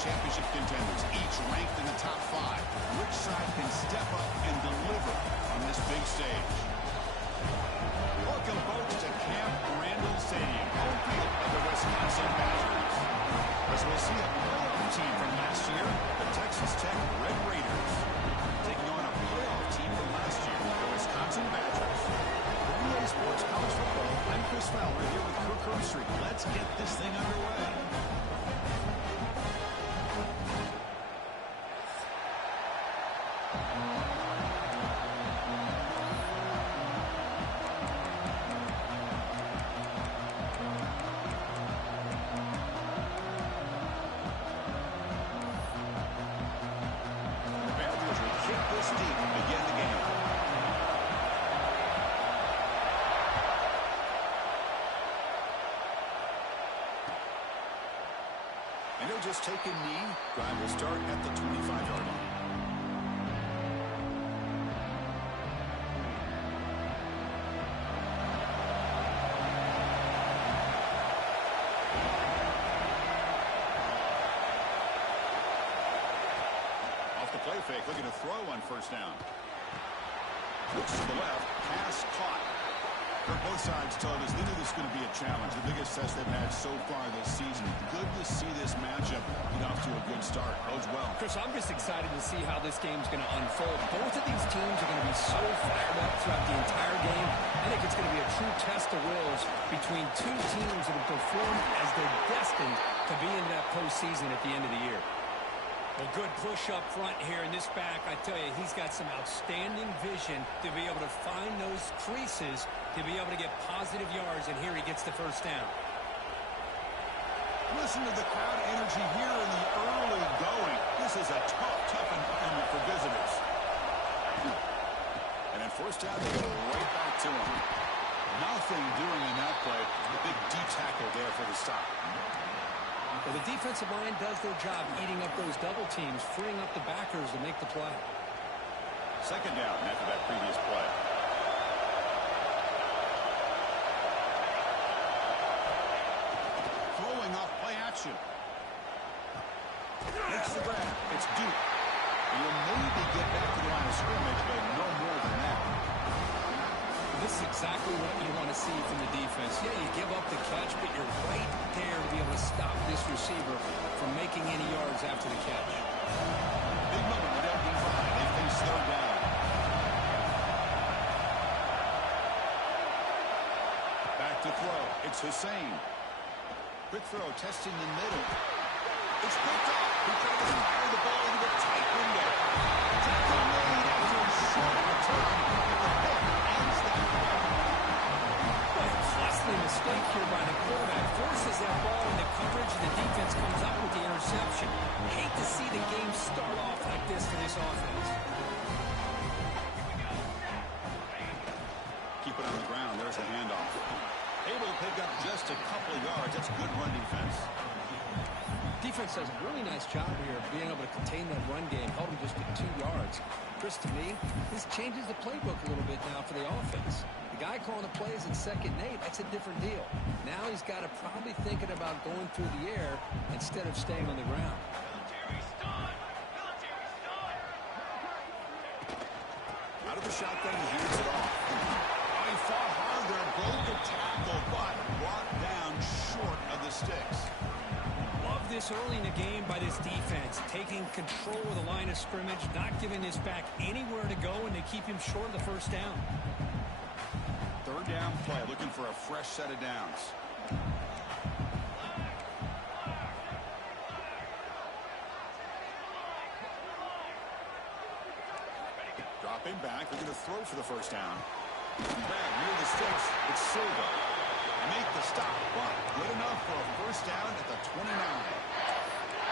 championship contenders, each ranked in the top 5. Which side can step up and deliver on this big stage? Welcome, folks, to Camp Randall Stadium, home field of the Wisconsin Badgers. As we'll see a playoff team from last year, the Texas Tech Red Raiders, taking on a playoff team from last year, the Wisconsin Badgers. For EA Sports College Football, I'm Chris Fowler here with Kirk Herbstreit. Let's get this thing underway. And he'll just take a knee. Drive will start at the 25-yard line. Off the play fake, looking to throw on first down. Looks to the left, pass caught. Both sides told us they knew this was going to be a challenge, the biggest test they've had so far this season. Good to see this matchup get off to a good start. Bodes well. Chris, I'm just excited to see how this game's going to unfold. Both of these teams are going to be so fired up throughout the entire game. I think it's going to be a true test of wills between two teams that have performed as they're destined to be in that postseason at the end of the year. Well, good push up front here in this back. I tell you, he's got some outstanding vision to be able to find those creases, to be able to get positive yards, and here he gets the first down. Listen to the crowd energy here in the early going. This is a tough environment for visitors. And then first down, they go right back to him. Nothing doing in that play. The big D tackle there for the stop. Well, the defensive line does their job eating up those double teams, freeing up the backers to make the play. Second down after that previous play. Throwing off play action. It's the grab. It's Duke. You'll maybe get back to the line of scrimmage, but no more than that. This is exactly what you want to see from the defense. Yeah, you give up the catch, but you're right there to be able to stop this receiver from making any yards after the catch. Big moment with MD5. They face third down. Back to throw. It's Hussein. Quick throw, testing the middle. It's picked up. He tries to fire the ball into the tight window. Tackle made after a short return. The pick ends the costly mistake here by the quarterback. Forces that ball into coverage, and the defense comes up with the interception. Hate to see the game start off like this for this offense. Keep it on the ground. There's the handoff. Able to pick up just a couple of yards. That's good run defense. Defense does a really nice job here of being able to contain that run game, held him just to 2 yards. Chris, to me, this changes the playbook a little bit now for the offense. The guy calling the plays in 2nd and 8, that's a different deal. Now he's got to probably thinking about going through the air instead of staying on the ground. Out of the shotgun, he hears it off. Oh, he fought hard there, broke the tackle, but brought down short of the sticks. Love this early in the game by this defense, taking control of the line of scrimmage, not giving this back anywhere to go, and they keep him short of the first down. Third down play, looking for a fresh set of downs. Dropping back, looking to throw for the first down. Back near the sticks, it's Silva. Make the stop, but good enough for a first down at the 29.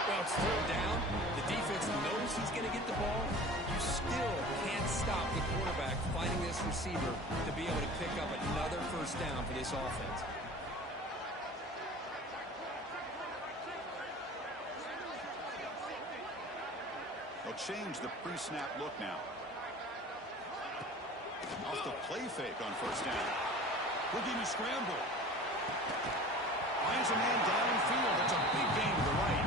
Well, it's third down. The defense knows he's going to get the ball. You still can't stop the quarterback finding this receiver to be able to pick up another first down for this offense. They'll change the pre-snap look now. Off the play fake on first down. Looking to scramble. Finds a man downfield. That's a big gain to the right.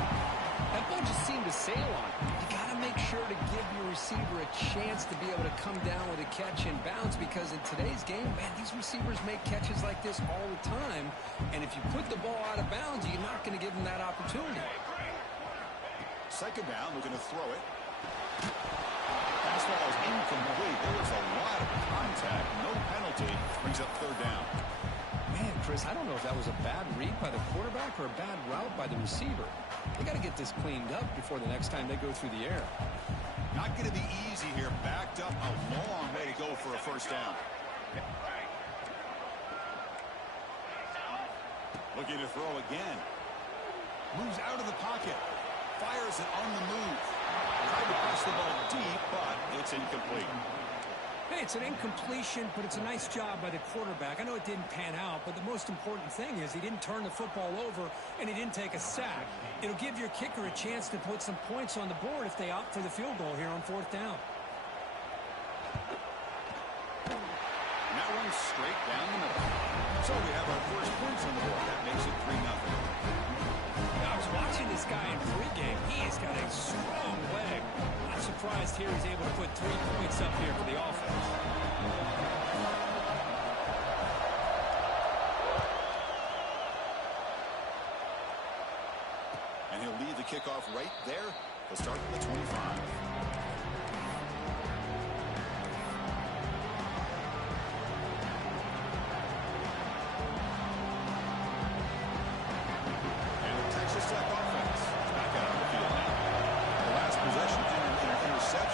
That ball just receiver a chance to be able to come down with a catch and bounce, because in today's game, man, these receivers make catches like this all the time. And if you put the ball out of bounds, you're not going to give them that opportunity. Second down, looking to throw it. Pass ball is incomplete. There was a lot of contact. No penalty. Brings up third down. Man, Chris, I don't know if that was a bad read by the quarterback or a bad route by the receiver. They got to get this cleaned up before the next time they go through the air. Not going to be easy here. Backed up a long way to go for a first down. Looking to throw again. Moves out of the pocket. Fires it on the move. Tried to press the ball deep, but it's incomplete. Hey, it's an incompletion, but it's a nice job by the quarterback. I know it didn't pan out, but the most important thing is he didn't turn the football over and he didn't take a sack. It'll give your kicker a chance to put some points on the board if they opt for the field goal here on fourth down. And that one's straight down the middle. So we have our first points on the board. That makes it 3-0. I was watching this guy in pregame. He has got a strong leg. Not surprised here he's able to put 3 points up here for the offense. And he'll lead the kickoff right there. They'll start at the 25.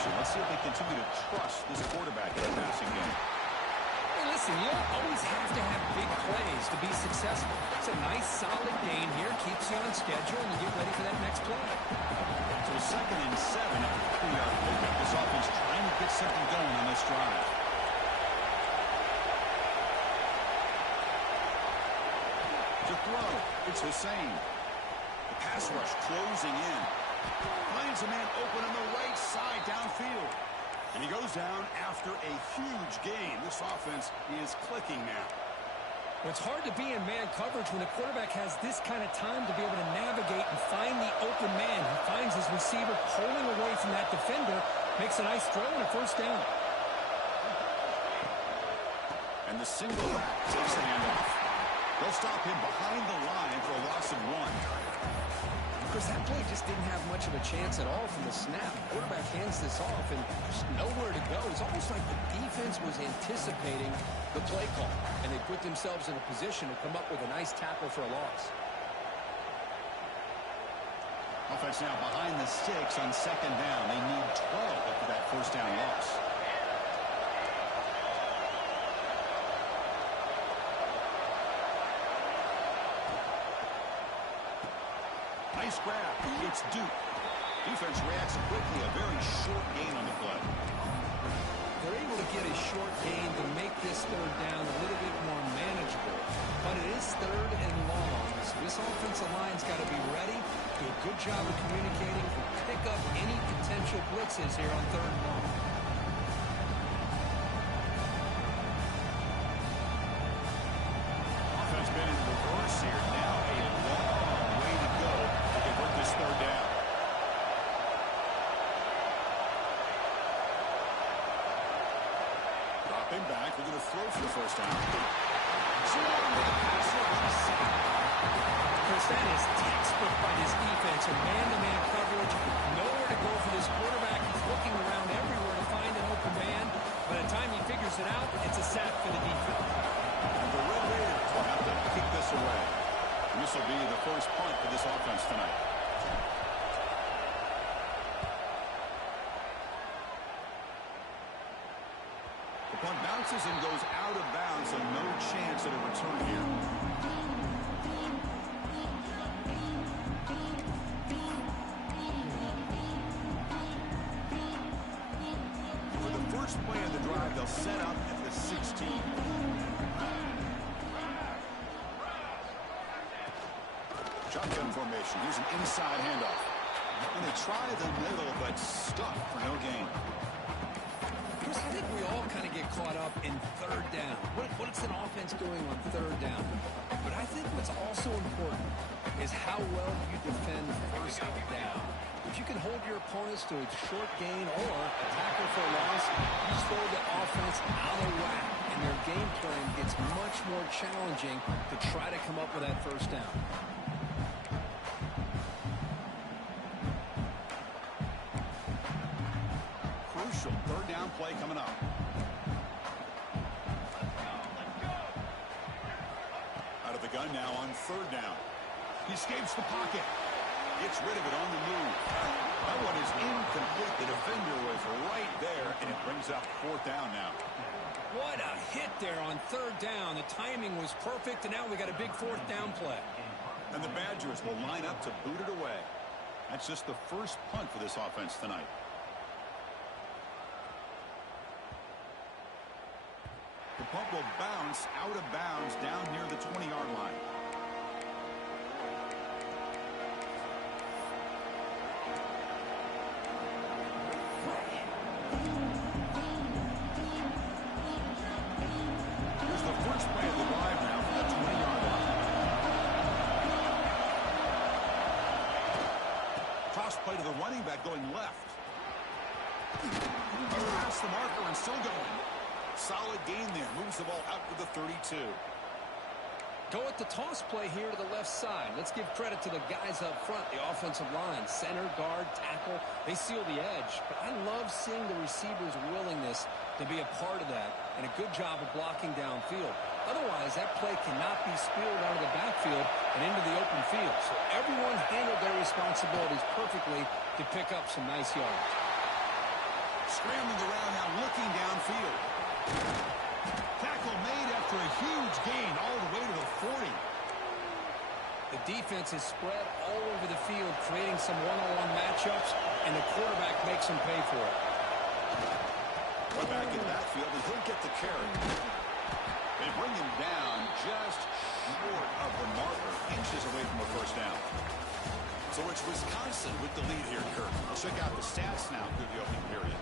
Let's see if they continue to trust this quarterback in the passing game. Hey, listen, you don't always have to have big plays to be successful. It's a nice, solid gain here. Keeps you on schedule, and you get ready for that next play. So 2nd and 7 after the 3-yard pickup. This offense trying to get something going on this drive. To throw, it's Hussein. The pass rush closing in. Finds a man open on the right side downfield. And he goes down after a huge gain. This offense is clicking now. Well, it's hard to be in man coverage when the quarterback has this kind of time to be able to navigate and find the open man. He finds his receiver pulling away from that defender, makes a nice throw and a first down. And the single back takes the handoff. They'll stop him behind the line for a loss of 1. Chris, that play just didn't have much of a chance at all from the snap. The quarterback hands this off and just nowhere to go. It's almost like the defense was anticipating the play call, and they put themselves in a position to come up with a nice tackle for a loss. Offense now behind the sticks on 2nd down. They need 12 after that first down loss. Nice grab. It's Duke. Defense reacts quickly. A very short gain on the play. They're able to get a short gain to make this third down a little bit more manageable. But it is 3rd and long. So this offensive line's got to be ready, do a good job of communicating, and pick up any potential blitzes here on 3rd and long. Offense been in reverse here. Now a long way to go to convert this 3rd down. Dropping back. We're going to throw for the first down. Chris, that is textbook by this defense. A man-to-man coverage. Nowhere to go for this quarterback. He's looking around everywhere to find an open man. By the time he figures it out, it's a sack for the defense. And the Red Raiders will have to kick this away. And this will be the first punt for this offense tonight. The punt bounces and goes out of bounds, so no chance at a return here. For the first play of the drive, they'll set up at the 16. Shotgun formation. Here's an inside handoff. And they try the middle, but stuck for no gain. Chris, I think we all kind of get caught up in 3rd down. What's an offense doing on 3rd down? But I think what's also important is how well you defend 1st down. If you can hold your opponents to a short gain or a tackle for a loss, you throw the offense out of whack, and their game plan gets much more challenging to try to come up with that first down. Crucial third down play coming up. Out of the gun now on third down. He escapes the pocket. Gets rid of it on the move. That one is incomplete. The defender was right there, and it brings up fourth down now. What a hit there on third down. The timing was perfect, and now we got a big fourth down play. And the Badgers will line up to boot it away. That's just the first punt for this offense tonight. The punt will bounce out of bounds down near the 20-yard line. Here's the first play of the drive now from the 20-yard line. Toss play to the running back going left. Past the marker and still going. Solid gain there. Moves the ball out to the 32. Go with the toss play here to the left side. Let's give credit to the guys up front, the offensive line, center, guard, tackle. They seal the edge. But I love seeing the receiver's willingness to be a part of that and a good job of blocking downfield. Otherwise, that play cannot be spilled out of the backfield and into the open field. So everyone handled their responsibilities perfectly to pick up some nice yards. Scrambling around now, looking downfield. Tackle made after a huge gain all the way to the 40. The defense is spread all over the field, creating some one-on-one matchups, and the quarterback makes them pay for it. We're back into that field, and he'll get the carry. They bring him down just short of the marker, inches away from a first down. So it's Wisconsin with the lead here, Kirk. Check out the stats now through the opening period.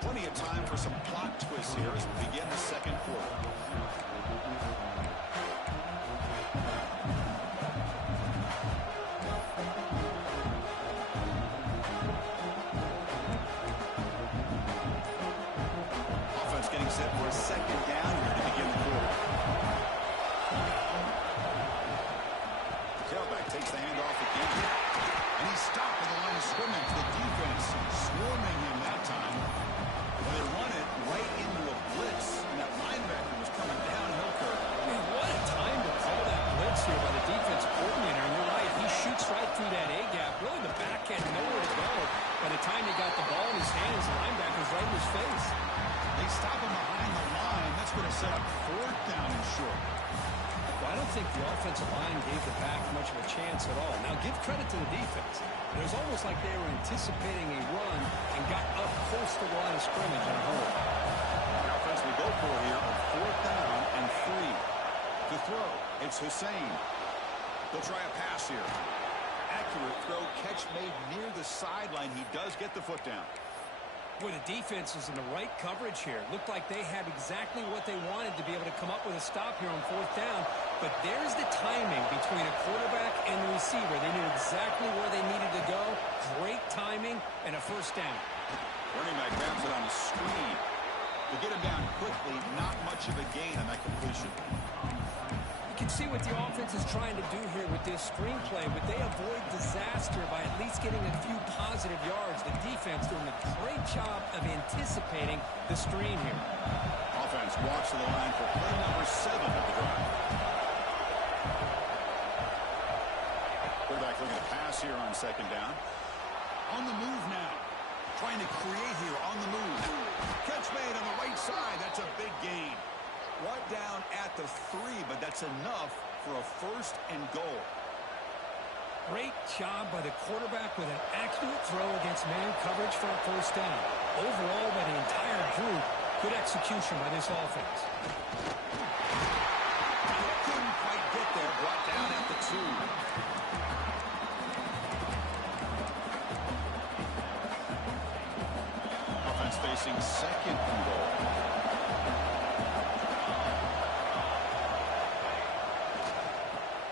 Plenty of time for some plot twists here as we begin the second quarter. Offense getting set for a second down here to begin the quarter. Tailback takes the handoff again. And he's stopped at the line of scrimmage. The defense swarming him that time. Well, they run it right into a blitz. And that linebacker was coming downhill, Kirk. Man, what a time to call that blitz here by the defense coordinator. And you're right, he shoots right through that A-gap. Really, the back had nowhere to go. By the time he got the ball in his hands, the linebacker's right in his face. They stop him behind the line. That's going to set up fourth down and short. Well, I don't think the offensive line gave the back much of a chance at all. Now, give credit to the defense. It was almost like they were anticipating a run and got up close to the line of scrimmage and a hole. The offense will go for here on fourth down and 3. To throw, it's Hussein. They'll try a pass here. Accurate throw, catch made near the sideline. He does get the foot down. Boy, the defense is in the right coverage here. Looked like they had exactly what they wanted to be able to come up with a stop here on fourth down. But there's the timing between a quarterback and the receiver. They knew exactly where they needed to go. Great timing and a first down. Running back grabs it on a screen. To get him down quickly, not much of a gain on that completion. You can see what the offense is trying to do here with this screenplay, but they avoid disaster by at least getting a few positive yards. The defense doing a great job of anticipating the screen here. Offense walks to the line for play number 7 of the drive. Quarterback looking to pass here on second down. On the move now. Trying to create here on the move. Catch made on the right side. That's a big gain. Brought down at the 3, but that's enough for a first and goal. Great job by the quarterback with an accurate throw against man coverage for a first down. Overall, by the entire group, good execution by this offense. Couldn't quite get there. Brought down at the 2. Offense facing second and goal.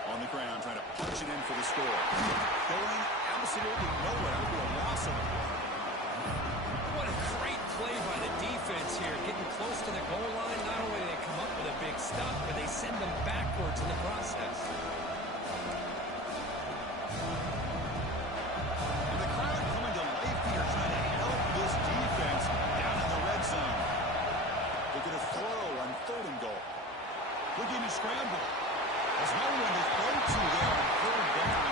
On the ground, trying to punch it in for the score. Going absolutely nowhere to a loss close to the goal line, not only do they come up with a big stop, but they send them backwards in the process. And the crowd coming to life here, trying to help this defense down in the red zone. They're going to throw on 3rd and goal. Looking to scramble. There's no one to throw to there on 3rd down.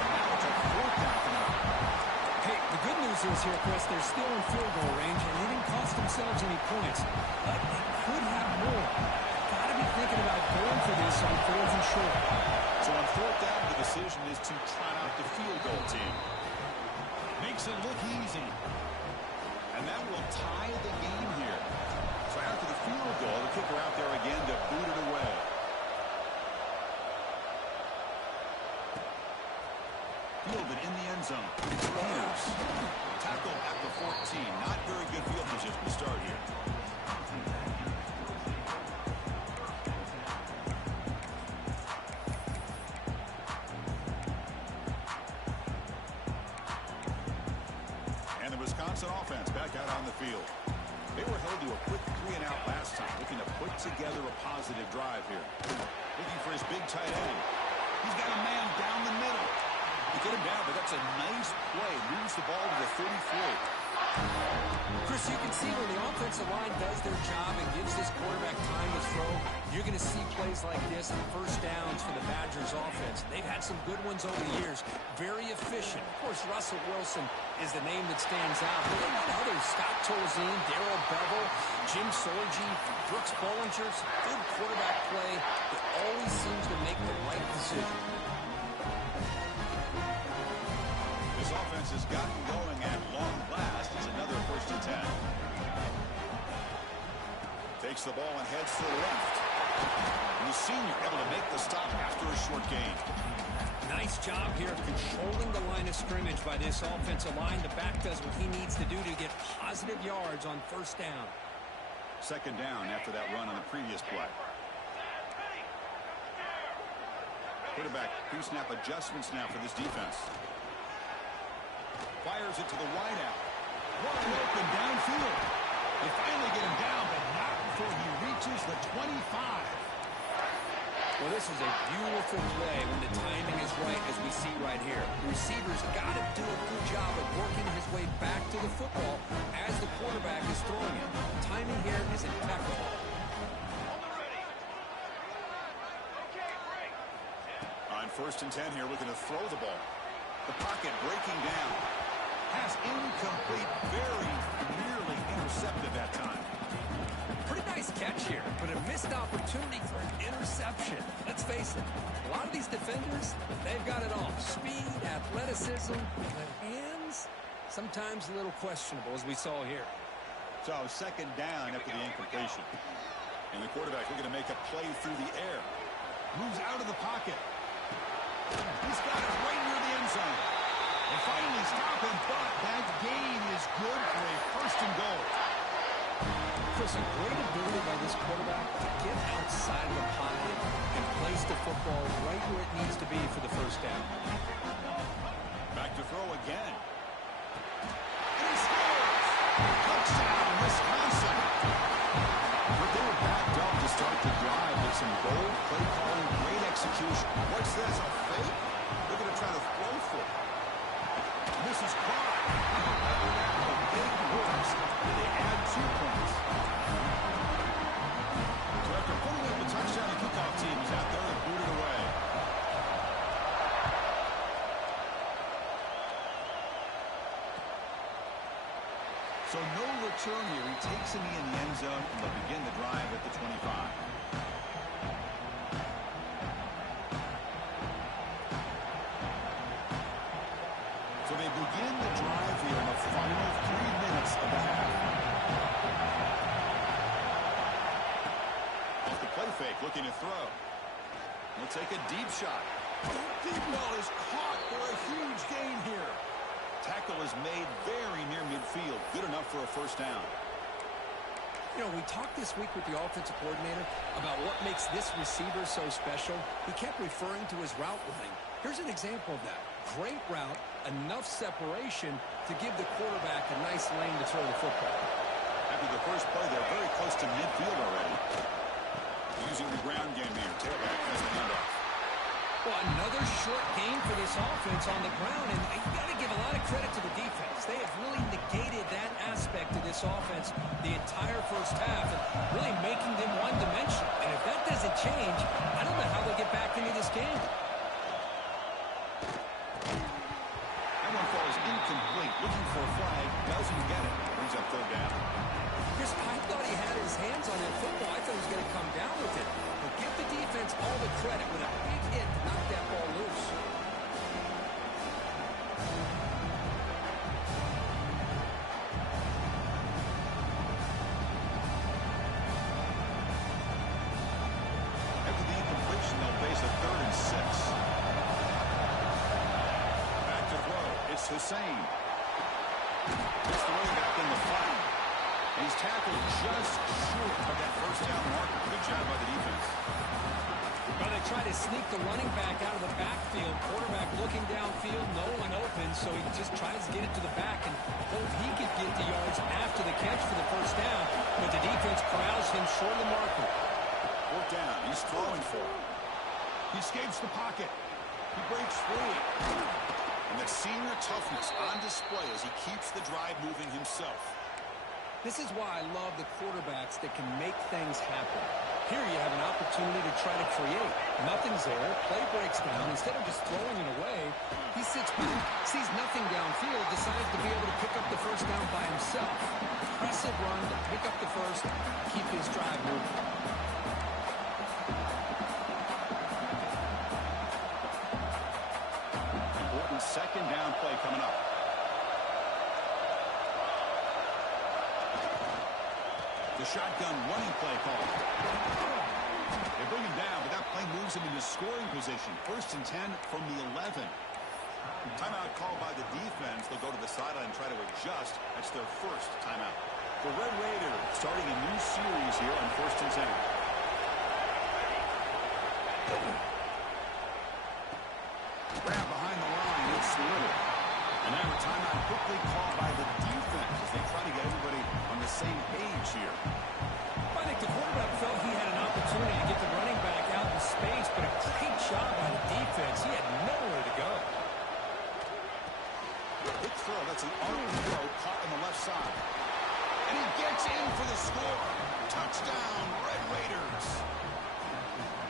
And now it's a 4th down for them. Hey, the good news is here, Chris, they're still in field goal range, and they didn't cost themselves any points. But they could have more. Got to be thinking about going for this on 4th and short. So on 4th down, the decision is to trot out the field goal team. Makes it look easy. And that will tie the game here. So after the field goal, the kicker out there again to boot it away. Fielded in the end zone. Throws. Tackle at the 14. Not very good field position to start here. And the Wisconsin offense back out on the field. They were held to a quick 3-and-out last time, looking to put together a positive drive here. Looking for his big tight end. He's got a man down the middle. He get him down, but that's a nice play. Moves the ball to the 33. Chris, you can see when the offensive line does their job and gives this quarterback time to throw, you're going to see plays like this and 1st downs for the Badgers offense. They've had some good ones over the years. Very efficient. Of course, Russell Wilson is the name that stands out. But they've got others. Scott Tolzien, Darrell Bevel, Jim Sorgi, Brooks Bollinger. Good quarterback play that always seems to make the right decision. This offense has gotten going at long last. It's another 1st and 10. Takes the ball and heads to the left. And the senior able to make the stop after a short gain. Nice job here of controlling the line of scrimmage by this offensive line. The back does what he needs to do to get positive yards on 1st down. 2nd down after that run on the previous play. Quarterback pre-snap adjustments now for this defense. Fires it to the wide out. Wide open downfield. They finally get him down, but not before he reaches the 25. Well, this is a beautiful play when the timing is right, as we see right here. The receiver's got to do a good job of working his way back to the football as the quarterback is throwing it. Timing here is impeccable. On 1st and 10 here, looking to throw the ball. The pocket breaking down. Pass incomplete, very nearly intercepted that time. Pretty nice catch here, but a missed opportunity for an interception. Let's face it, a lot of these defenders, they've got it all. Speed, athleticism, but hands, sometimes a little questionable, as we saw here. So 2nd down after the incompletion. And the quarterback looking to make a play through the air. Moves out of the pocket. He's got it right near the end zone. They finally stop him, but that gain is good for a 1st and goal. Chris, a great ability by this quarterback to get outside of the pocket and place the football right where it needs to be for the 1st down. Back to throw again. And he scores! Touchdown, Wisconsin! But they were backed up to start the drive with some bold play calling, great execution. What's this, a fake? They're going to try to throw for it. Misses Clyde. Big works. They add 2 points. So after putting up a touchdown, the kickoff team is out there and booted away. So no return here. He takes a knee in the end zone, and they'll begin the drive at the 25. So they begin the drive here in the final 3 minutes of the half. Off the play fake, looking to throw. He'll take a deep shot. Deep ball is caught for a huge gain here. Tackle is made very near midfield. Good enough for a 1st down. You know, we talked this week with the offensive coordinator about what makes this receiver so special. He kept referring to his route running. Here's an example of that. Great route, enough separation to give the quarterback a nice lane to throw the football. after the first play, they're very close to midfield already. Using the ground game here. Tailback has the handoff. Well, another short game for this offense on the ground, and you got to give a lot of credit to the defense. They have really negated that aspect of this offense the entire first half, and really making them one-dimensional. And if that doesn't change, I don't know how they get back into this game. That one falls incomplete. Looking for a flag. Doesn't get it. Brings up third down. Chris, I thought he had his hands on that football. I thought he was going to come down with it. But give the defense all the credit with a big hit to knock that ball loose. After the incompletion, they'll face a 3rd and 6. Back to throw. It's Hussein. Gets the running back in the flat. And he's tackled just short of that first down marker. Good job by the defense. Well, they try to sneak the running back out of the backfield. Quarterback looking downfield, no one open, so he just tries to get it to the back and hope he could get the yards after the catch for the first down. But the defense corrals him short of the marker. 4th down. He's throwing for it. He escapes the pocket. He breaks free. And that senior toughness on display as he keeps the drive moving himself. This is why I love the quarterbacks that can make things happen. Here you have an opportunity to try to create. Nothing's there. Play breaks down. Instead of just throwing it away, he sits back, sees nothing downfield, decides to be able to pick up the first down by himself. Impressive run to pick up the first, keep his drive moving. Important 2nd down play coming up. The shotgun running play call. They bring him down, but that play moves him into scoring position. 1st and 10 from the 11. Timeout called by the defense. They'll go to the sideline and try to adjust. That's their first timeout. The Red Raiders starting a new series here on 1st and 10. Grab behind the line. It's Little. And now a timeout quickly called by the defense as they try to get everybody on the same page here. I think the quarterback felt he had an opportunity to get the running back out in space, but a great job by the defense. He had nowhere to go. Big throw. That's an arm throw caught on the left side. And he gets in for the score. Touchdown, Red Raiders.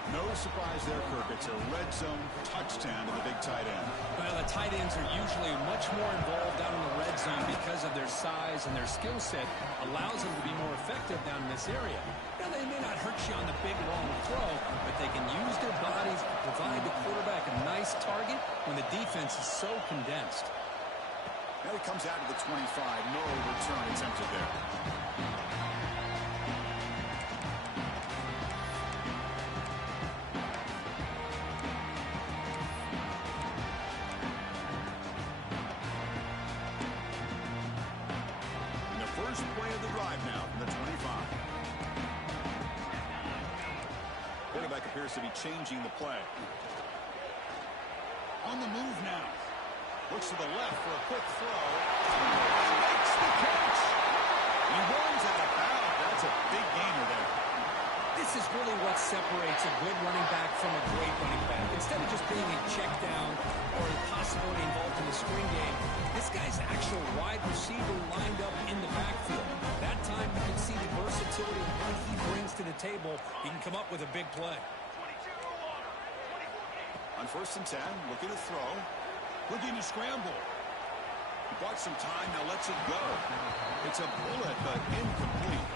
No surprise there, Kirk. It's a red zone touchdown to the big tight end. Well, the tight ends are usually much more involved down in the red zone because of their size and their skill set allows them to be more effective down in this area. Now, they may not hurt you on the big, long throw, but they can use their bodies to provide the quarterback a nice target when the defense is so condensed. Now he comes out to the 25. No return attempted there. First play of the drive now from the 25. Quarterback appears to be changing the play. On the move now. Looks to the left for a quick throw. He makes the catch. He runs out of bounds. That's a big gainer there. This is really what separates a good running back from a great running back. Instead of just being a check down or a possibility involved in the screen game, this guy's actual wide receiver lined up in the backfield. That time you can see the versatility of what he brings to the table. He can come up with a big play. On 1st and 10, looking to throw. Looking to scramble. He bought some time, now lets it go. It's a bullet, but incomplete.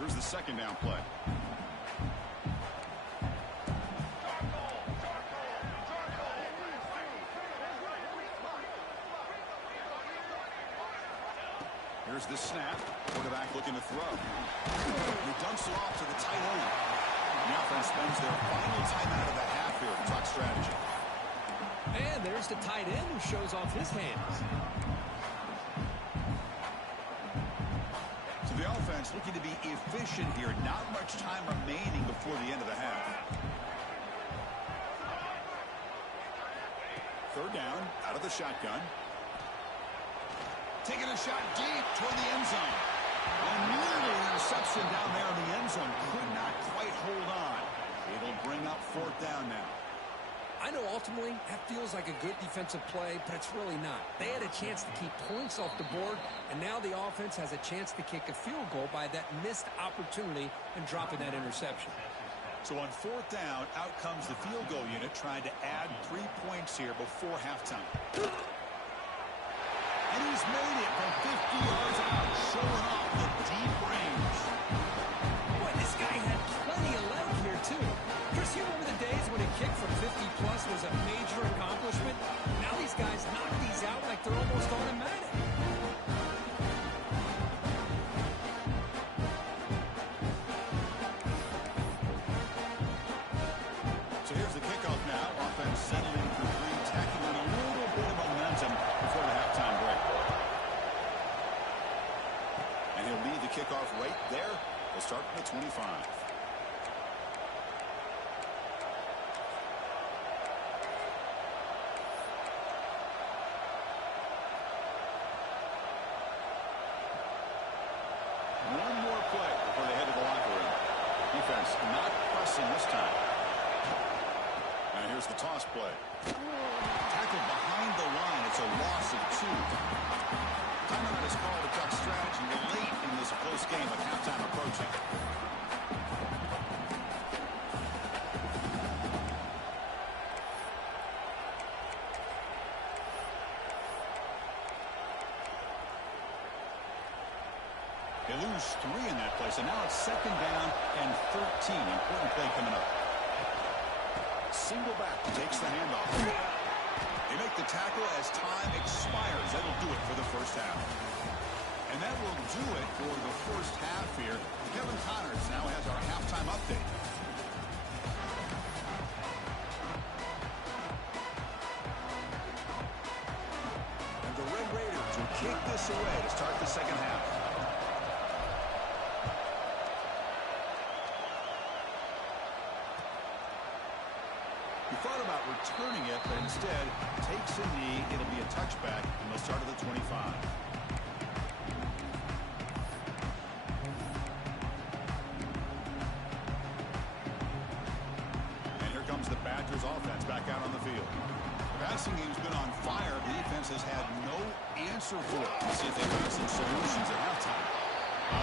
Here's the 2nd down play. Here's the snap. Quarterback looking to throw. He dumps it off to the tight end. The offense spends their final timeout of the half here to talk strategy. And there's the tight end who shows off his hands. So the offense looking to be efficient here. Not much time remaining before the end of the half. Third down, out of the shotgun. Taking a shot deep toward the end zone. And nearly an interception down there in the end zone. Could not quite hold on. It'll bring up fourth down now. I know ultimately that feels like a good defensive play, but it's really not. They had a chance to keep points off the board, and now the offense has a chance to kick a field goal by that missed opportunity and dropping that interception. So on fourth down, out comes the field goal unit trying to add 3 points here before halftime. And he's made it from 50 yards out, showing off the deep range. Boy, this guy had plenty of leg here, too. Chris, you remember the days when a kick from 50-plus was a major accomplishment? Now these guys knock these out like they're almost automatic. So here's the kickoff now. Offense settling for three, tacking on a little bit of momentum before the halftime break. And he'll lead the kickoff right there. They'll start from the 25. One more play before they head to the locker room. Defense not pressing this time. Now here's the toss play. Tackled behind the line. It's a loss of 2. Timeout is called to duck strategy late in this close game with halftime approaching. They lose 3 in that play, so now it's second down and 13. Important play coming up. Single back takes the handoff. They make the tackle as time expires. That'll do it for the first half. And that will do it for the first half here. Kevin Connors now has our halftime update. And the Red Raiders will kick this away to start the second half. He thought about returning it, but instead takes a knee. It'll be a touchback, and they'll start at the 25. And here comes the Badgers offense back out on the field. The passing game's been on fire. The defense has had no answer for it. Let's see if they find some solutions at halftime.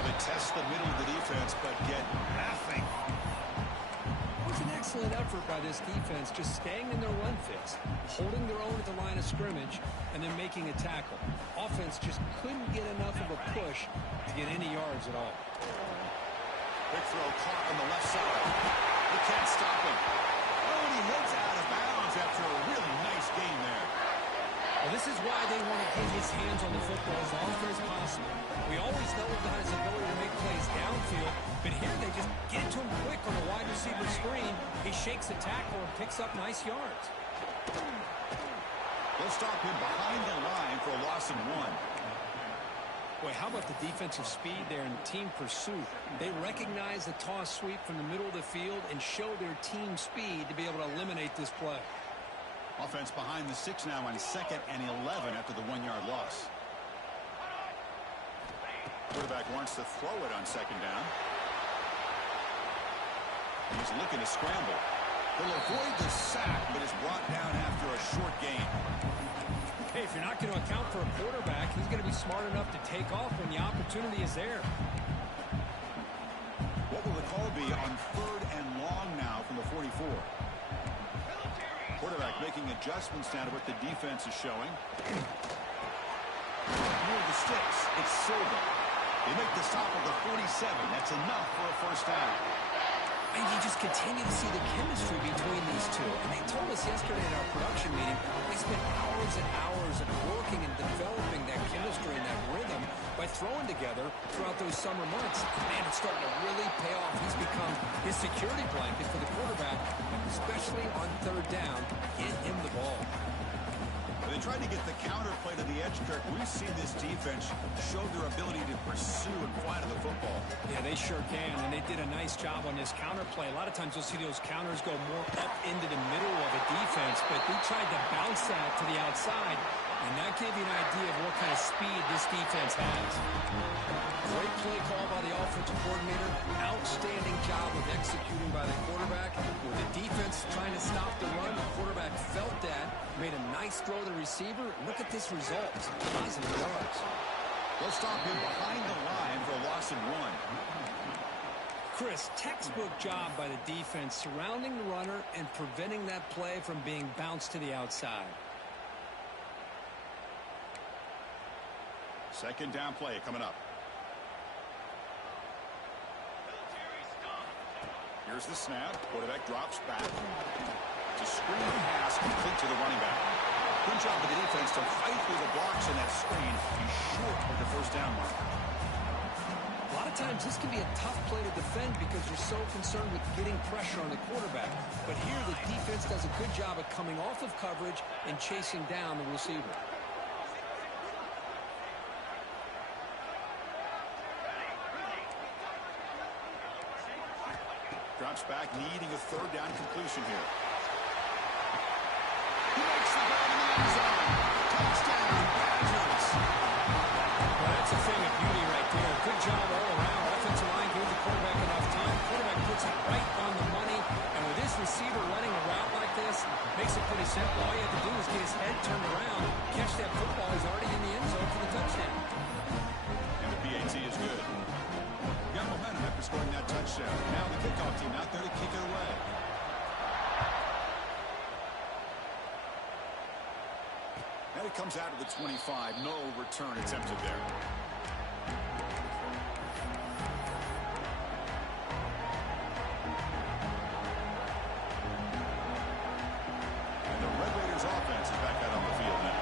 They test the middle of the defense, but get nothing. Excellent effort by this defense, just staying in their run fits, holding their own at the line of scrimmage, and then making a tackle. Offense just couldn't get enough of a push to get any yards at all. Big throw caught on the left side. They can't stop him. Oh, and he heads out of bounds after a really nice game there. Well, this is why they want to get his hands on the football as often as possible. We always know about his ability to make plays downfield, but here they just get to him quick on a wide receiver screen. He shakes the tackle and picks up nice yards. They'll stop him behind the line for a loss of 1. Boy, how about the defensive speed there in team pursuit? They recognize the toss sweep from the middle of the field and show their team speed to be able to eliminate this play. Offense behind the 6 now on 2nd and 11 after the 1-yard loss. Quarterback wants to throw it on 2nd down. He's looking to scramble. He'll avoid the sack, but is brought down after a short gain. Hey, if you're not going to account for a quarterback, he's going to be smart enough to take off when the opportunity is there. What will the call be on 3rd and long now from the 44? Quarterback making adjustments now to what the defense is showing. Near the sticks, it's Silva. They make the stop at the 47. That's enough for a first down. And you just continue to see the chemistry between these two. And they told us yesterday at our production meeting, they spent hours and hours of working and developing that chemistry and that rhythm by throwing together throughout those summer months. Man, it's starting to really pay off. He's become his security blanket for the quarterback, especially on 3rd down. Get him the ball. The They tried to get the counter play to the edge, Kirk. We've seen this defense show their ability to pursue and fly to the football. Yeah, they sure can, and they did a nice job on this counter play. A lot of times you'll see those counters go more up into the middle of a defense, but they tried to bounce that to the outside, and that gave you an idea of what kind of speed this defense has. Great play call by the offensive coordinator. Outstanding job of executing by the quarterback. With the defense trying to stop the run, the quarterback felt that, made a nice throw to the receiver. Look at this result. Positive yards. They'll stop him behind the line for a loss of 1. Chris, textbook job by the defense surrounding the runner and preventing that play from being bounced to the outside. Second down play coming up. Here's the snap. Quarterback drops back. It's a screen pass complete to the running back. Good job of the defense to fight through the blocks in that screen. He's short of the first down mark. A lot of times this can be a tough play to defend because you're so concerned with getting pressure on the quarterback. But here the defense does a good job of coming off of coverage and chasing down the receiver. Drops back, needing a third down completion here. He makes the ball in the end zone. Touchdown, Badgers. Well, that's a thing of beauty right there. Good job all around. Offensive line gave the quarterback enough time. Quarterback puts it right on the money. And with this receiver running a route like this, makes it pretty simple. All you have to do is get his head turned around, catch that football. He's already in the end zone for the touchdown. And the PAT is good. Got momentum after scoring that touchdown. Now the kickoff team out there to kick it away. And it comes out of the 25. No return attempted there. And the Red Raiders offense is back out on the field now.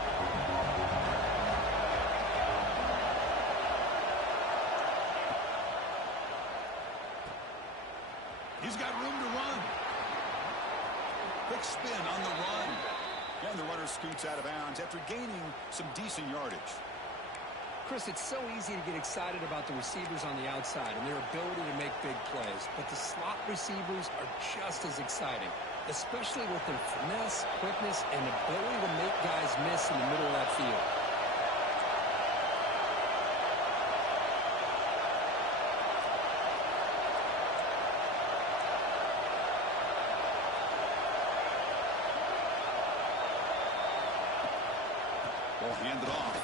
He's got room to run. Quick spin on the run. And the runner scoots out of bounds after gaining some decent yardage. Chris, it's so easy to get excited about the receivers on the outside and their ability to make big plays. But the slot receivers are just as exciting, especially with their finesse, quickness, and ability to make guys miss in the middle of that field. Ball handed off.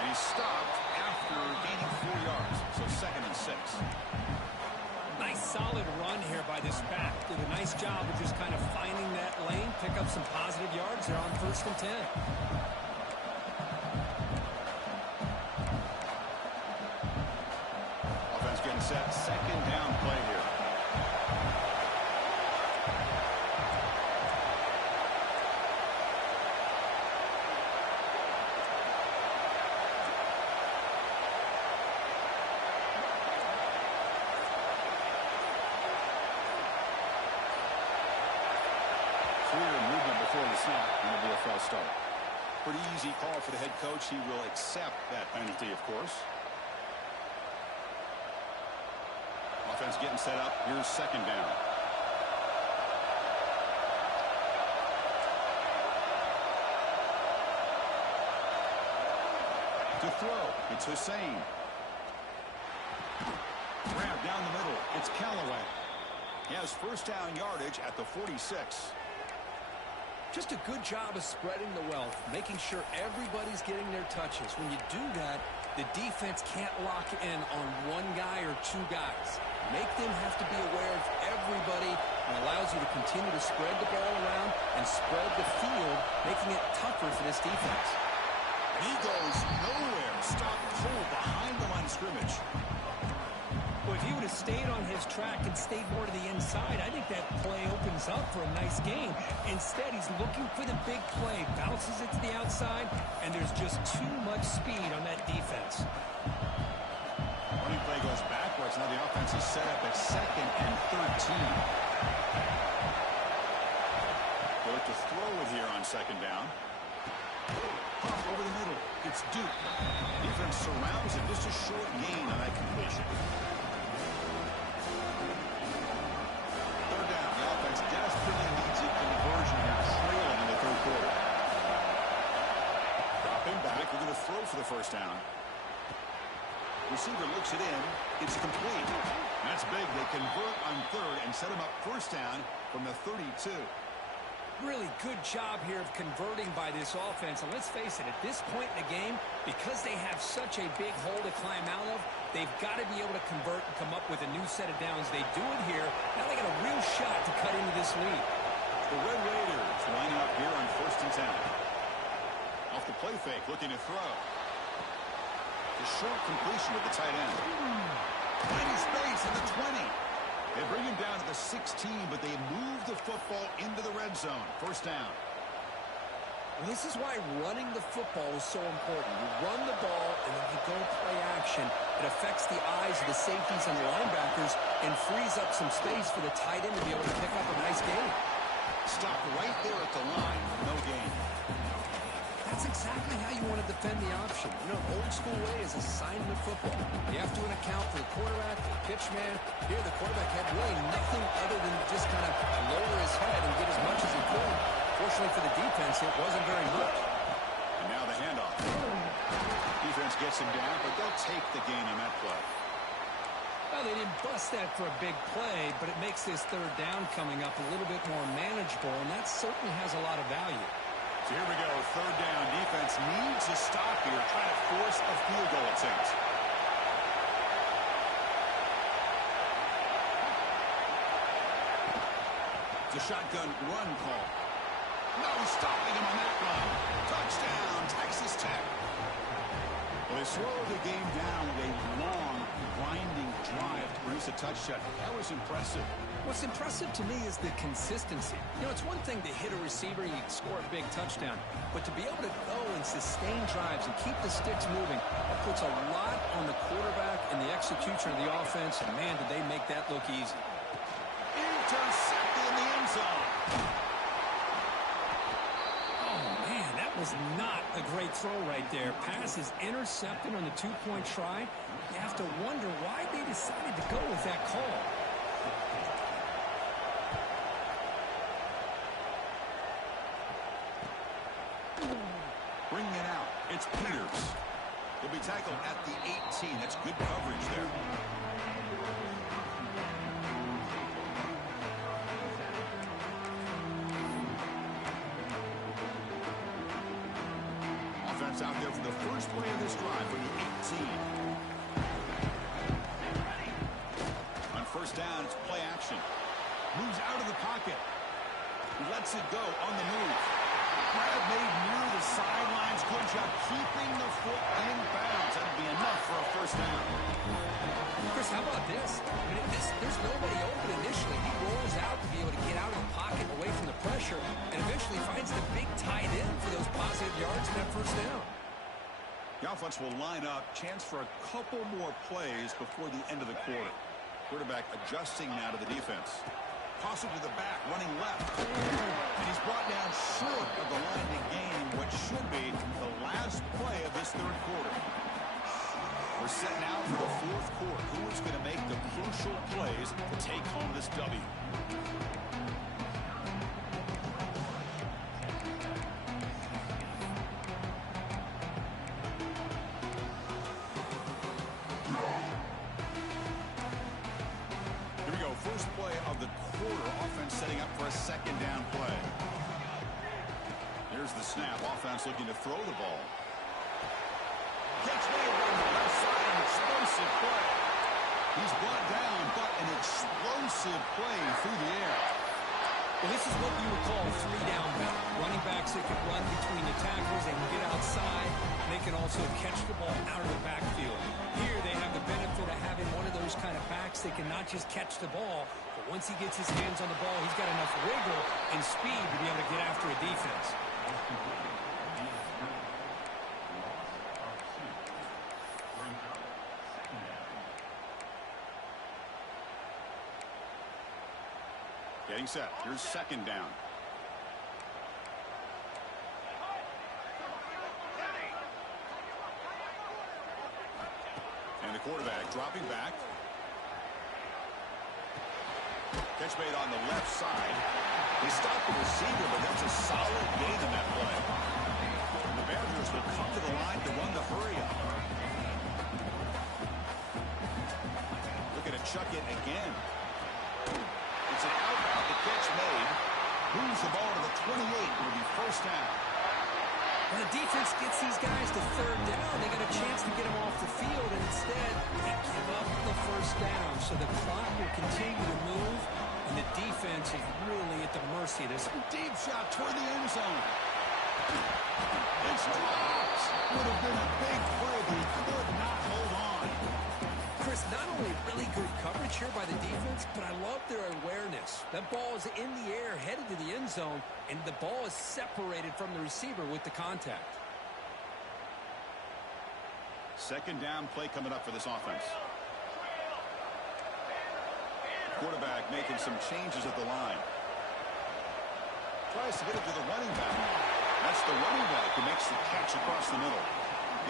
And he's stopped after gaining 4 yards. So 2nd and 6. Nice solid run here by this back. Did a nice job of just kind of finding that lane, pick up some positive yards there on 1st and 10. Offense getting set. 2nd down play here. Movement before the snap, and it'll be a false start. Pretty easy call for the head coach. He will accept that penalty, of course. Offense getting set up. Here's 2nd down. To throw, it's Hussein. Grab down the middle. It's Callaway. He has 1st down yardage at the 46. Just a good job of spreading the wealth, making sure everybody's getting their touches. When you do that, the defense can't lock in on one guy or 2 guys. Make them have to be aware of everybody and allows you to continue to spread the ball around and spread the field, making it tougher for this defense. He goes nowhere. Stop cold behind the line of scrimmage. Well, if he would have stayed on his track and stayed more to the inside, I think that play opens up for a nice game. Instead, he's looking for the big play, bounces it to the outside, and there's just too much speed on that defense. Running play goes backwards. Now the offense is set up at 2nd and 13. They look to throw it here on second down. Pop over the middle. It's Duke. Defense surrounds it. Just a short gain on that completion. Third down. The offense desperately needs a conversion here, trailing in the third quarter. Dropping back. We're going to throw for the first down. Receiver looks it in. It's complete. That's big. They convert on third and set him up first down from the 32. Really good job here of converting by this offense. And let's face it, at this point in the game, because they have such a big hole to climb out of, they've got to be able to convert and come up with a new set of downs. They do it here. Now they got a real shot to cut into this lead. The Red Raiders lining up here on first and 10. Off the play fake, looking to throw. The short completion with the tight end. Tiny space in the 20. They bring him down to the 16, but they move the football into the red zone. First down. Well, this is why running the football is so important. You run the ball, and then you go play action. It affects the eyes of the safeties and the linebackers and frees up some space for the tight end to be able to pick up a nice gain. Stop right there at the line. No gain. That's exactly how you want to defend the option. You know, old school way is assignment football. You have to account for the quarterback, the pitch man. Here, the quarterback had really nothing other than just kind of lower his head and get as much as he could. Fortunately for the defense, it wasn't very much. And now the handoff. Defense gets him down, but they'll take the gain on that play. Well, they didn't bust that for a big play, but it makes this third down coming up a little bit more manageable, and that certainly has a lot of value. So here we go, third down. Defense needs a stop here, trying to force a field goal, it seems. It's a shotgun run call. No stopping him on that run. Touchdown, Texas Tech. Well, they slow the game down with a long, grinding drive to produce a touchdown. That was impressive. What's impressive to me is the consistency. You know, it's one thing to hit a receiver and you score a big touchdown, but to be able to go and sustain drives and keep the sticks moving, that puts a lot on the quarterback and the execution of the offense, and man, did they make that look easy. Intercepted in the end zone. Oh, man, that was not a great throw right there. Pass is intercepted on the two-point try. You have to wonder why they decided to go with that call. Bringing it out, it's Peters. He'll be tackled at the 18. That's good coverage there. Offense out there for the first play of this drive for the 18. On first down, it's play action. Moves out of the pocket. He lets it go on the move. Grab made near the sidelines. Good job keeping the foot in bounds. That'll be enough for a first down. Chris, how about this? I mean, there's nobody open initially. He rolls out to be able to get out of the pocket away from the pressure and eventually finds the big tight end for those positive yards in that first down. The offense will line up. Chance for a couple more plays before the end of the quarter. Quarterback adjusting now to the defense. Toss it to the back, running left. And he's brought down short of the line to gain what should be the last play of this third quarter. We're set now for the fourth quarter. Who is going to make the crucial plays to take home this W? First play of the quarter. Offense setting up for a second down play. Here's the snap. Offense looking to throw the ball. Catch made on the left side. An explosive play. He's brought down, but an explosive play through the air. Well, this is what you would call a three-down back. Running backs that can run between the tackles, they can get outside, and they can also catch the ball out of the backfield. Here they have the benefit of having one of those kind of backs that can not just catch the ball, but once he gets his hands on the ball, he's got enough wiggle and speed to be able to get after a defense. Getting set. Here's second down. quarterback dropping back. Catch made on the left side. They stopped the receiver, but that's a solid gain in that play. The Badgers will come to the line to run the hurry up. Looking to chuck it again. It's an out route. The catch made. Moves the ball to the 28. It'll be first down. When the defense gets these guys to third down, they got a chance to get them off the field, and instead they give up the first down. So the clock will continue to move, and the defense is really at the mercy of this. Deep shot toward the end zone. It's dropped. Would have been a big play, but he could not hold on. Chris, not only really good coverage here by the defense, but I love their awareness. That ball is in the air, headed to the end zone, and the ball is separated from the receiver with the contact. Second down play coming up for this offense. Quarterback making some changes at the line. Tries to get it to the running back. That's the running back who makes the catch across the middle.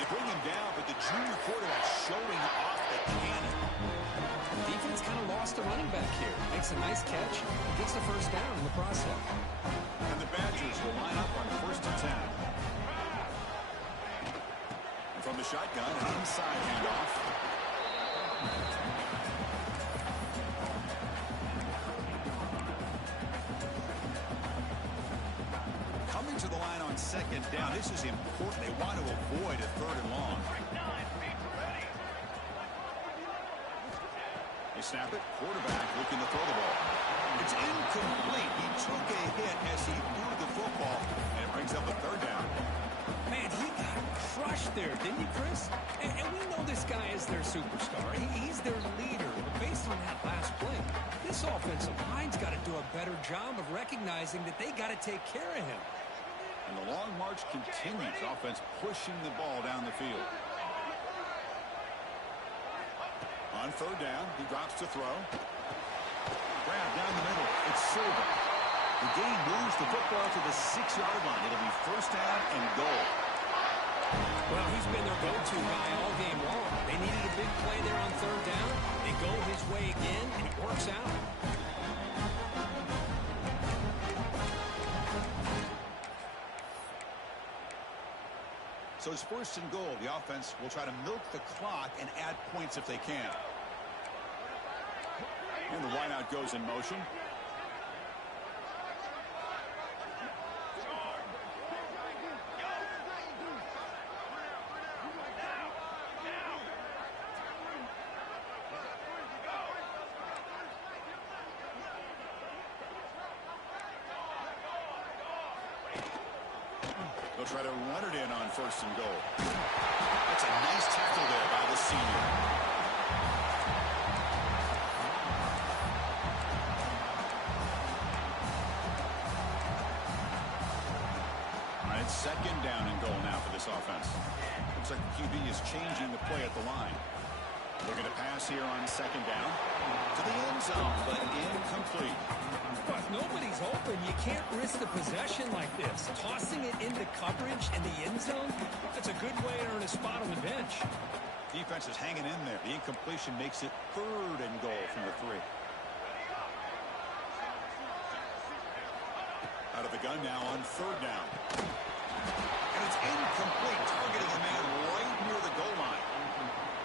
They bring him down, but the junior quarterback showing off the cannon. The defense kind of lost a running back here. Makes a nice catch. Gets the first down in the process. And the Badgers will line up on 1st and 10. And from the shotgun, an inside handoff. Coming to the line on second down. This is important. They want to avoid a third and long. They snap it. Quarterback looking to throw the ball. It's incomplete. He took a hit as he threw the football, and it brings up a third down. Man, he got crushed there, didn't he, Chris? And we know this guy is their superstar. He's their leader. But based on that last play, this offensive line's got to do a better job of recognizing that they got to take care of him. And the long march continues. Offense pushing the ball down the field. On third down, he drops to throw. Grab down the middle. It's Silva. The game moves the football to the 6-yard line. It'll be first down and goal. Well, he's been their go-to guy all game long. They needed a big play there on third down. They go his way again, and it works out. So it's first and goal. The offense will try to milk the clock and add points if they can. And the wideout goes in motion. They'll try to run it in on first and goal. That's a nice tackle there by the senior. All right, second down and goal now for this offense. Looks like the QB is changing the play at the line. They're going to pass here on second down to the end zone, but incomplete. But if nobody's open, you can't risk the possession like this. Tossing it into coverage in the end zone, that's a good way to earn a spot on the bench. Defense is hanging in there. The incompletion makes it third and goal from the 3. Out of the gun now on third down. And it's incomplete, targeting a man right near the goal line.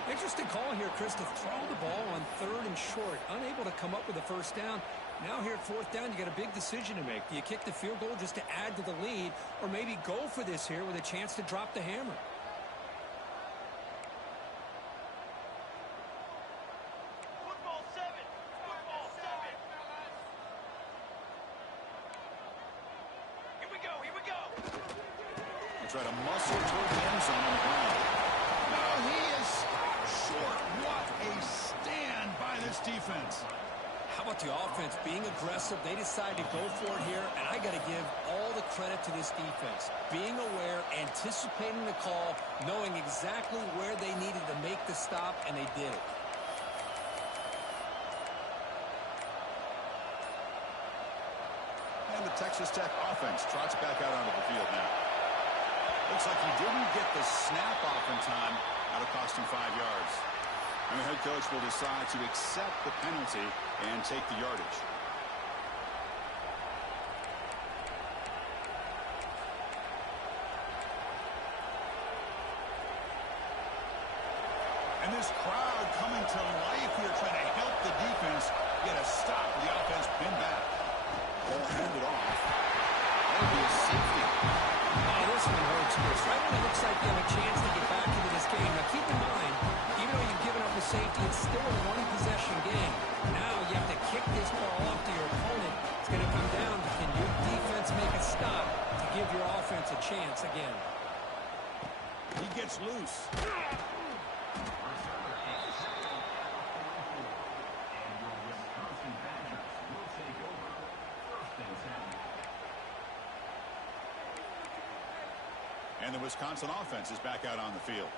Interesting call here, Chris, to throw the ball on third and short. Unable to come up with a first down. Now here at fourth down, you got a big decision to make. Do you kick the field goal just to add to the lead, or maybe go for this here with a chance to drop the hammer? Football 7. Football 7. Here we go. Here we go. They try to muscle toward the end zone on the ground. No, he is short. What a stand by this defense. How about the offense being aggressive? They decide to go for it here, and I got to give all the credit to this defense. Being aware, anticipating the call, knowing exactly where they needed to make the stop, and they did it. And the Texas Tech offense trots back out onto the field now. Looks like he didn't get the snap off in time. That'll cost him 5 yards. And the head coach will decide to accept the penalty and take the yardage. And this crowd coming to life here, trying to help the defense get a stop. The offense pinned back. Ball handed off. That'll be a safety. Oh, this one hurts, Chris. Right when it looks like you have a chance to get back into this game. Now, keep in mind, even though you've given up a safety, it's still a one-possession game. Now you have to kick this ball off to your opponent. It's going to come down to, can your defense make a stop to give your offense a chance again? He gets loose. And the Wisconsin offense is back out on the field.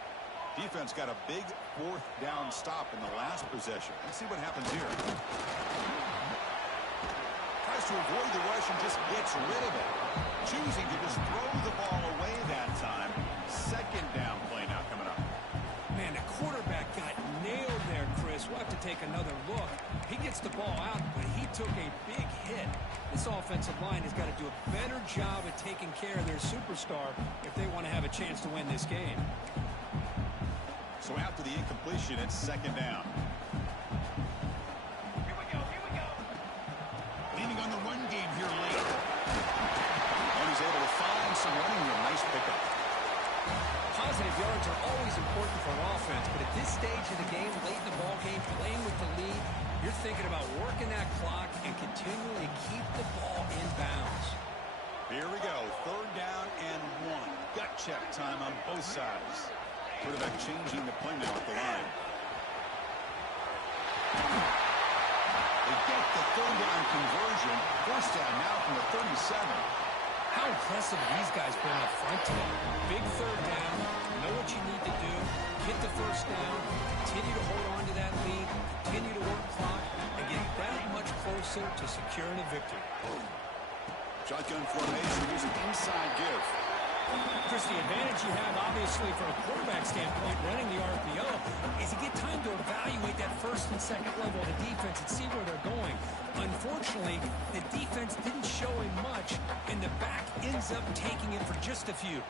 Defense got a big fourth down stop in the last possession. Let's see what happens here. Tries to avoid the rush and just gets rid of it. Choosing to just throw the ball away that time. Second down play now coming up. Man, the quarterback got nailed there, Chris. We'll have to take another look. He gets the ball out, but he took a big hit. This offensive line has got to do a better job at taking care of their superstar if they want to have a chance to win this game. So after the incompletion, it's second down. Here we go, here we go. Leaning on the run game here late. And he's able to find some running room. Nice pickup. Positive yards are always important for an offense, but at this stage of the game, late in the ball game, playing with the lead, you're thinking about working that clock and continuing to keep the ball in bounds. Here we go. Third down and 1. Gut check time on both sides. Quarterback changing the play now at the line. They get the third down conversion. First down now from the 37. How impressive have these guys been up front today? Big third down, know what you need to do, get the first down, continue to hold on to that lead, continue to work clock, and get that much closer to securing a victory. Shotgun formation using inside give. Chris, the advantage you have, obviously, from a quarterback standpoint, running the RPO, is you get time to evaluate that first and second level of the defense and see where they're going. Unfortunately, the defense didn't show him much, and the back ends up taking it for just a few.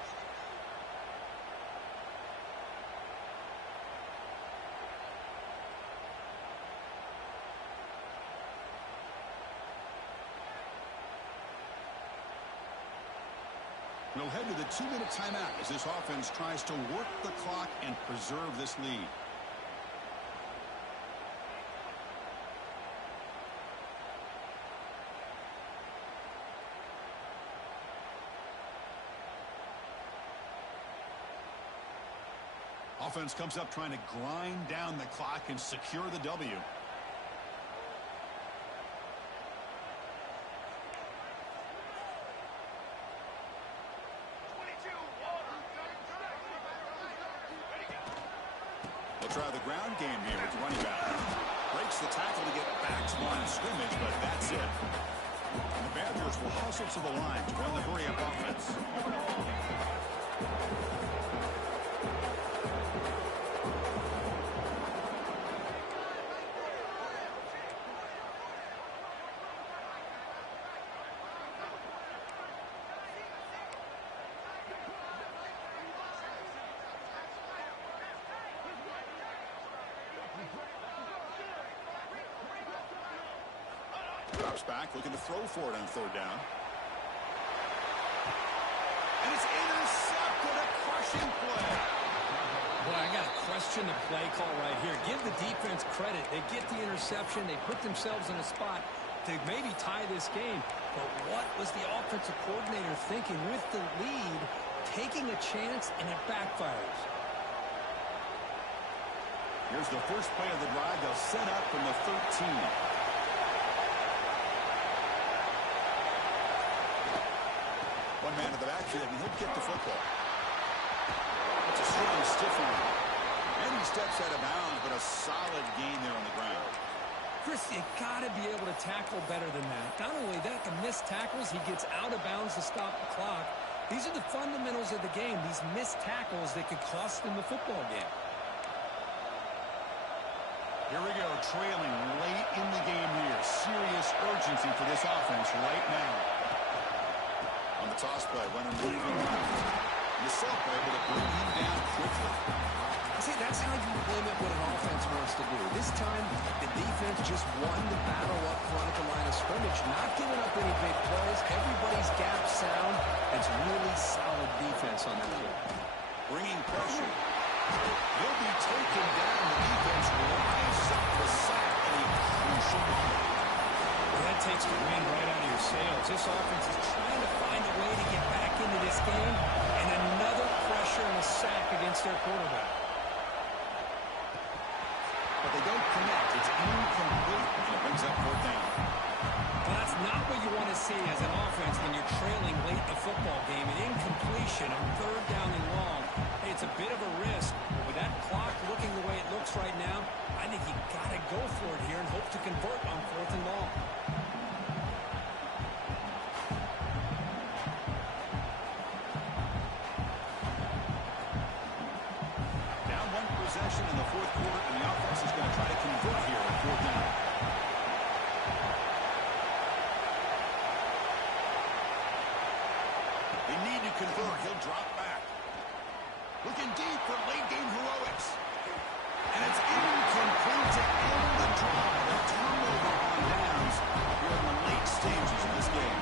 We'll head to the 2-minute timeout as this offense tries to work the clock and preserve this lead. Offense comes up trying to grind down the clock and secure the W. They'll try the ground game here with the running back. Breaks the tackle to get back to line of scrimmage, but that's it. The Badgers will hustle to the line to run the hurry-up offense. Drops back, looking to throw for it on third down. And it's intercepted, a crushing play. Boy, I got to question the play call right here. Give the defense credit. They get the interception. They put themselves in a spot to maybe tie this game. But what was the offensive coordinator thinking with the lead, taking a chance, and it backfires? Here's the first play of the drive. They'll set up from the 13. One man to the backfield, and he'll get the football. It's a strong, stiff arm. And he steps out of bounds, but a solid gain there on the ground. Chris, you got to be able to tackle better than that. Not only that, the missed tackles, he gets out of bounds to stop the clock. These are the fundamentals of the game. These missed tackles that could cost them the football game. Here we go, trailing late in the game here. Serious urgency for this offense right now. On the toss play, running moving left. The Silk are able to bring him down quickly. See, that's how you limit what an offense wants to do. This time, the defense just won the battle up front at the line of scrimmage, not giving up any big plays. Everybody's gap sound. It's really solid defense on that play. Bringing pressure. He'll be taken down. The defense rises up the sack and a crucial block. That takes the wind right out of your sails. This offense is trying to find a way to get back into this game, and another pressure and a sack against their quarterback. But they don't connect. It's incomplete, and it brings up fourth down. Well, that's not what you want to see as an offense when you're trailing late in the football game. An incompletion on third down and long. Hey, it's a bit of a risk. But with that clock looking the way it looks right now, I think you got to go for it here and hope to convert on fourth and long. Down one possession in the fourth quarter, and the offense is going to try to convert here on fourth down. They need to convert. He'll drop back. Looking deep for late-game heroics. And it's incomplete to end the drive. A turnover on downs here in the late stages of this game.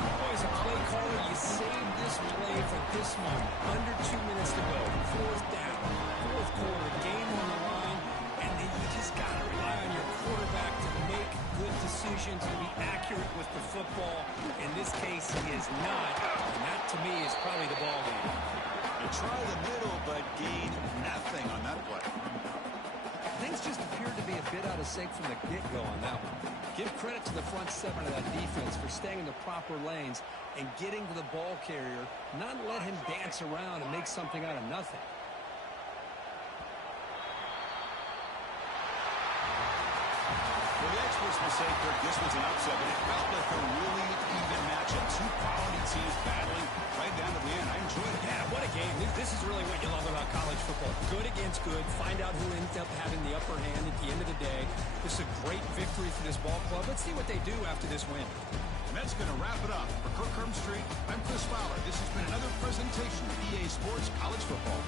Boy, as a play caller, you save this play for this moment. Under 2 minutes to go. Fourth down. Fourth quarter. Game on the line. And then you just got to rely on your quarterback to make good decisions and be accurate with the football. In this case, he is not. And that, to me, is probably the ball game. They try the middle, but gain nothing on that play. Things just appeared to be a bit out of sync from the get-go on that one. Give credit to the front seven of that defense for staying in the proper lanes and getting to the ball carrier, not let him dance around and make something out of nothing. For the experts will say, Kirk, this was an upset, but it felt like a really even matchup. Two quality teams battling right down to the end. I enjoyed it. Yeah, what a game. This is really what you love about college football. Good against good. Find out who ends up having the upper hand at the end of the day. This is a great victory for this ball club. Let's see what they do after this win. And that's going to wrap it up. For Kirk Herbstreit, I'm Chris Fowler. This has been another presentation of EA Sports College Football.